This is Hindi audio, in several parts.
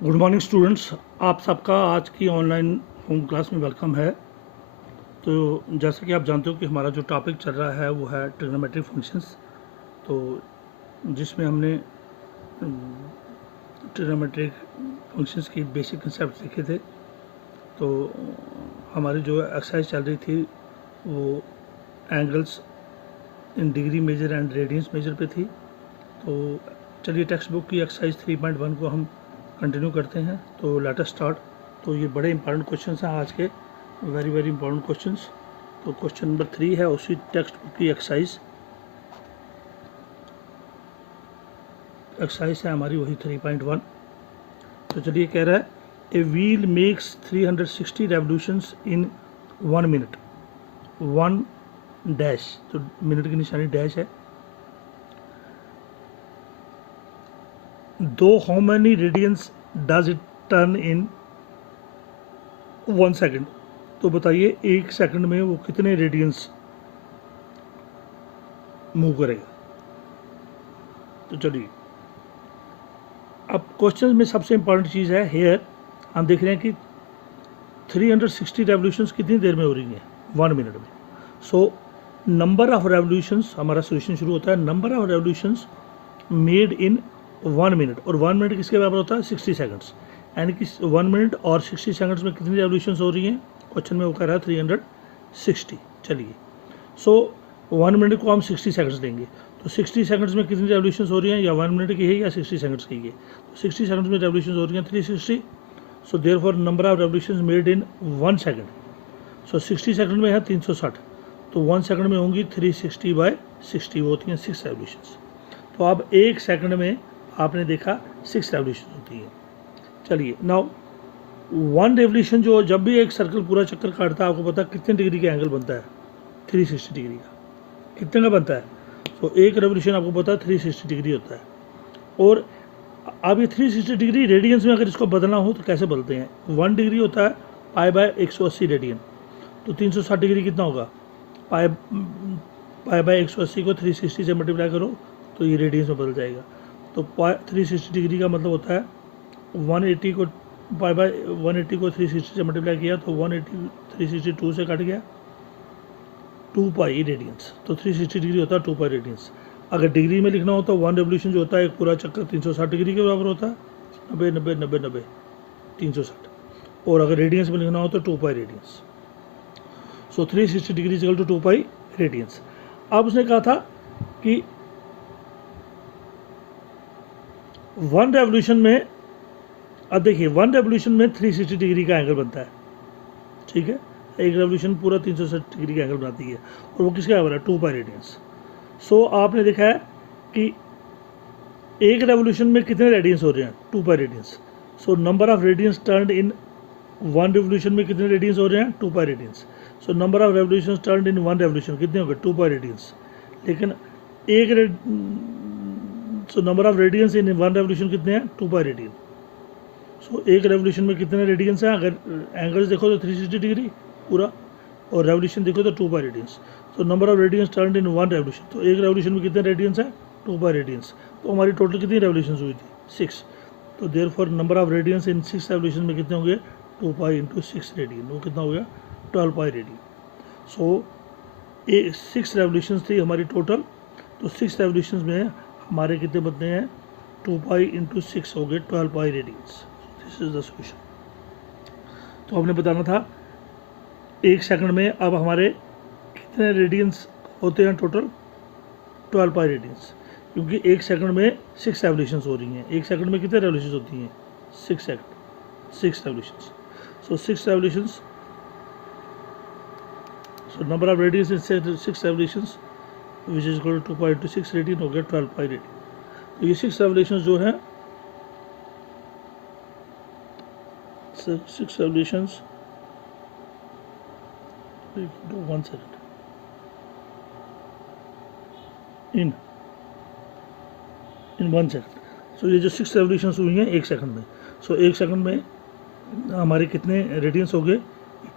गुड मॉर्निंग स्टूडेंट्स, आप सबका आज की ऑनलाइन होम क्लास में वेलकम है। तो जैसा कि आप जानते हो कि हमारा जो टॉपिक चल रहा है वो है ट्रिग्नोमेट्रिक फंक्शंस। तो जिसमें हमने ट्रिग्नोमेट्रिक फंक्शंस की बेसिक कंसेप्ट सीखे थे। तो हमारी जो एक्सरसाइज चल रही थी वो angles in degree measure and radians measure पे थी। तो चलिए टेक्स्ट बुक की एक्सरसाइज 3.1 को हम कंटिन्यू करते हैं। तो लेट अस स्टार्ट। तो ये बड़े इंपॉर्टेंट क्वेश्चंस हैं आज के, वेरी वेरी इंपॉर्टेंट क्वेश्चंस। तो क्वेश्चन नंबर 3 है उसी टेक्स्ट बुक की एक्सरसाइज है हमारी वही 3.1। तो चलिए कह रहा है a wheel makes 360 revolutions in 1 minute 1 dash. तो मिनट की निशानी डैश है। दो how many radians does it turn in 1 second. तो बताइए 1 सेकंड में वो कितने रेडियंस मूव करेगा। तो चलिए अब क्वेश्चन में सबसे इंपॉर्टेंट चीज़ है हेयर, हम देख रहे हैं कि 360 रेवोल्यूशंस कितनी देर में हो रही हैं 1 मिनट में। सो नंबर ऑफ रेवोल्यूशंस, हमारा सोल्यूशन शुरू होता है number of revolutions made in 1 minute. और 1 मिनट किसके बराबर होता है 60 सेकंड्स, यानी कि 1 मिनट और 60 सेकंड्स में कितनी रेवोल्यूशंस हो रही हैं। क्वेश्चन में वो कह रहा है 360। चलिए सो 1 मिनट को हम 60 सेकंड्स देंगे, तो 60 सेकंड्स में कितनी रेवोल्यूशंस हो रही हैं, या 1 मिनट की है या 60 सेकंड्स की है। तो 60 सेकंड्स में रेवोल्यूशंस हो रही हैं 360। So therefore number of revolutions made in 1 second. So 60 second में है 360, तो 1 सेकंड में होंगी 360/60, वो होती हैं 6 रेवोल्यूशंस। तो अब 1 सेकंड में आपने देखा 6 रेवोल्यूशन होती है। चलिए नाउ 1 रेवोल्यूशन जो जब भी एक सर्कल पूरा चक्कर काटता है, आपको पता है कितने डिग्री का एंगल बनता है 360 डिग्री का। कितने का बनता है? तो एक रेवोल्यूशन आपको पता है 360 डिग्री होता है। और अब ये 360 डिग्री रेडियंस में अगर इसको बदलना हो तो कैसे बदलते हैं। 1 डिग्री होता है π/180 रेडियन। तो 360 डिग्री कितना होगा, π/180 को 360 से मल्टीप्लाई करो तो ये रेडियंस में बदल जाएगा। तो 360 डिग्री का मतलब होता है 180 को π/180 को 360 से मल्टीप्लाई किया तो 180 362 से कट गया 2π रेडियंस। तो 360 डिग्री होता है 2π रेडियंस। अगर डिग्री में लिखना हो तो 1 रेवोल्यूशन जो होता है एक पूरा चक्कर 360 डिग्री के बराबर होता है, 90 90 90 90 360। और अगर रेडियंस में लिखना हो तो 2π radians. So 360 degree equal to 2π radians. अब उसने कहा था कि 1 रेवोल्यूशन में, अब देखिए 1 रेवोल्यूशन में 360 डिग्री का एंगल बनता है, ठीक है। एक रेवोल्यूशन पूरा 360 डिग्री का एंगल बनाती है और वो किसका बराबर है 2π रेडियंस। सो आपने देखा है कि एक रेवोल्यूशन में कितने रेडियंस हो रहे हैं 2π radians. So number of radians turned in 1 revolution में कितने रेडियंस हो रहे हैं 2π radians. So number of revolution turned in 1 revolution कितने हो गए 2π रेडियंस। लेकिन so number of radians in 1 revolution कितने हैं 2π रेडियन। सो एक रेवोल्यूशन में कितने रेडियंस हैं, अगर एंगल्स देखो तो 360 डिग्री पूरा, और रेवोल्यूशन देखो तो 2π रेडियंस। तो number of radians turned in 1 revolution, तो एक रेवोल्यूशन में कितने रेडियंस हैं 2π रेडियंस। तो हमारी टोटल कितनी रेवोल्यूशन हुई थी 6। तो therefore number of radians in 6 revolution में कितने होंगे 2π × 6 रेडियन, वो कितना हो गया 12π रेडियन। सो 6 रेवोल्यूशन थी हमारी टोटल, तो 6 रेवोल्यूशन में हमारे कितने बनते हैं 2π × 6 हो गए 12π radians. This is the solution. तो हमने बताना था 1 सेकंड में अब हमारे कितने रेडियंस होते हैं टोटल 12π रेडियंस, क्योंकि 1 सेकंड में 6 रेवोल्यूशंस हो रही हैं। 1 सेकंड में कितने रेवोल्यूशंस होती हैं 6 second 6 revolutions. So 6 revolutions, so number of radians in 6 revolutions which is equal to 2π × 6 radian हो गया 12π रेडियन। तो ये 6 रेवोल्यूशंस जो हैं 6 रेवोल्यूशंस 1 सेकंड इन 1 सेकंड। सो ये जो 6 रेवोल्यूशंस हुई हैं 1 सेकंड में, सो 1 सेकंड में हमारे कितने रेडियंस हो गए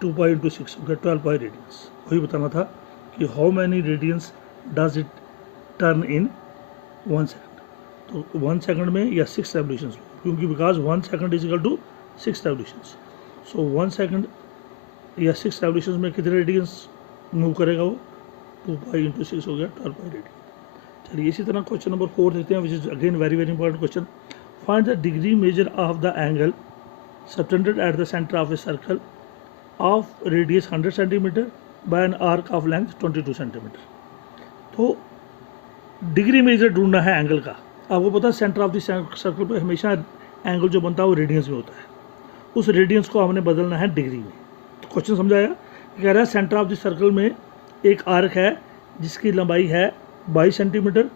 2π × 6 हो गया 12π रेडियंस। वही बताना था कि how many radians does it turn in 1 second. तो 1 सेकंड में या 6 रेवोल्यूशंस में क्योंकि because 1 second is equal to 6 revolutions. So 1 second या 6 रेवोल्यूशंस में कितने रेडियंस मूव करेगा वो, 2 पाई इंटू 6 हो गया 12 पाई रेडियन। चलिए इसी तरह क्वेश्चन नंबर 4 देखते हैं, which is again very very important question. Find the degree measure of the angle subtended at the centre of a circle of radius 100 centimetre bye an arc of length 22 centimetre. तो डिग्री मेजर ढूंढना है एंगल का। आपको पता है सेंटर ऑफ द सर्कल पे हमेशा एंगल जो बनता है वो रेडियंस में होता है, उस रेडियंस को हमने बदलना है डिग्री में। तो क्वेश्चन समझाया, कह रहा है सेंटर ऑफ द सर्कल में एक आर्क है जिसकी लंबाई है 22 सेंटीमीटर,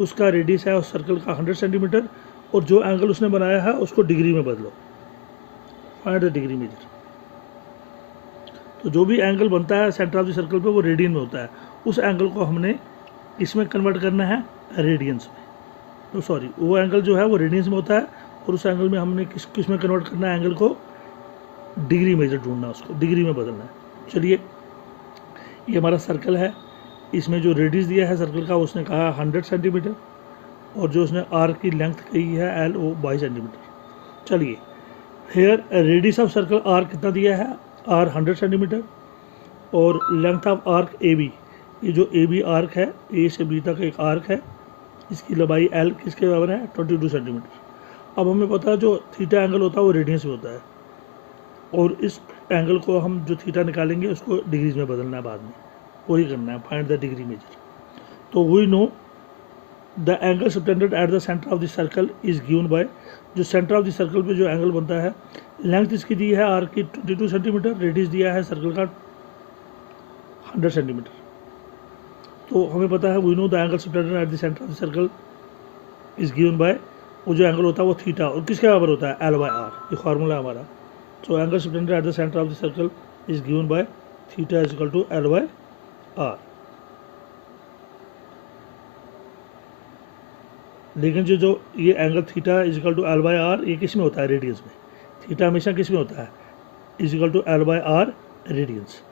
उसका रेडियस है उस सर्कल का 100 सेंटीमीटर, और जो एंगल उसने बनाया है उसको डिग्री में बदलो। Find the degree measure. तो जो भी एंगल बनता है सेंटर ऑफ द सर्कल पे वो रेडियन में होता है, उस एंगल को हमने इसमें कन्वर्ट करना है रेडियंस में। तो सॉरी, वो एंगल जो है वो रेडियंस में होता है और उस एंगल में हमने किस में कन्वर्ट करना है एंगल को, डिग्री मेजर ढूंढना है, उसको डिग्री में बदलना है। चलिए ये हमारा सर्कल है, इसमें जो रेडियस दिया है सर्कल का उसने कहा 100 सेंटीमीटर और जो उसने आर की लेंथ कही है एल वो 22 सेंटीमीटर। चलिए here radius of circle r कितना दिया है, आर 100 सेंटीमीटर और length of arc A B, ये जो ए बी आर्क है, ए से बी तक एक आर्क है, इसकी लंबाई एल किसके बराबर है 22 सेंटीमीटर। अब हमें पता है जो थीटा एंगल होता है वो रेडियंस में होता है और इस एंगल को हम जो थीटा निकालेंगे उसको डिग्रीज में बदलना है बाद में, वही करना है, फाइंड द डिग्री मेजर। तो we know the angle subtended at the centre of the circle is given by, जो सेंटर ऑफ द सर्कल पे जो एंगल बनता है, लेंथ इसकी दी है आर की 22 सेंटीमीटर, रेडियस दिया है सर्कल का 100 सेंटीमीटर। तो हमें पता है we know the angle subtended at the centre of the circle is given by, वो जो एंगल होता है वो थीटा और किसके बराबर होता है एल बाय आर, ये फार्मूला है हमारा। So angle subtended at the centre of the circle is given by theta is equal to l by r. लेकिन जो ये angle theta is equal to l by r ये किस में होता है, रेडियंस में। थीटा हमेशा किस में होता है, is equal to l by r radians.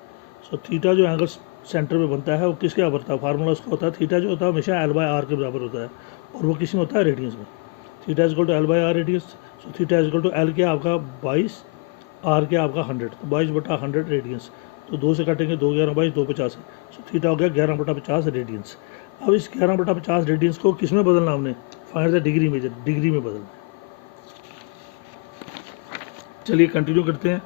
So theta जो एंगल सेंटर में बनता है वो किसके बराबर होता है, फार्मूला उसका होता है थीटा जो होता है हमेशा एल बाय आर के बराबर होता है और वो किस में होता है, रेडियंस में। Theta is equal to l by r radians. So theta is equal to l क्या आपका 22, आर क्या आपका 100, तो 22/100 रेडियंस। तो 2 से काटेंगे 2 11 22 2 50 है। सो थीटा हो गया 11/50 रेडियंस। अब इस 11/50 रेडियंस को किस में बदलना हमने, find the degree measure, degree में बदलना है। चलिए कंटिन्यू करते हैं।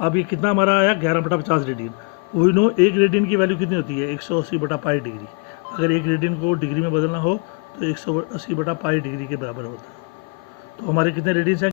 अब ये कितना हमारा आया 11/50 रेडियन। वी नो एक रेडियन की वैल्यू कितनी होती है 180/पाई डिग्री। अगर एक रेडियन को डिग्री में बदलना हो तो 180/पाई डिग्री के बराबर होता है। तो हमारे कितने रेडियंस हैं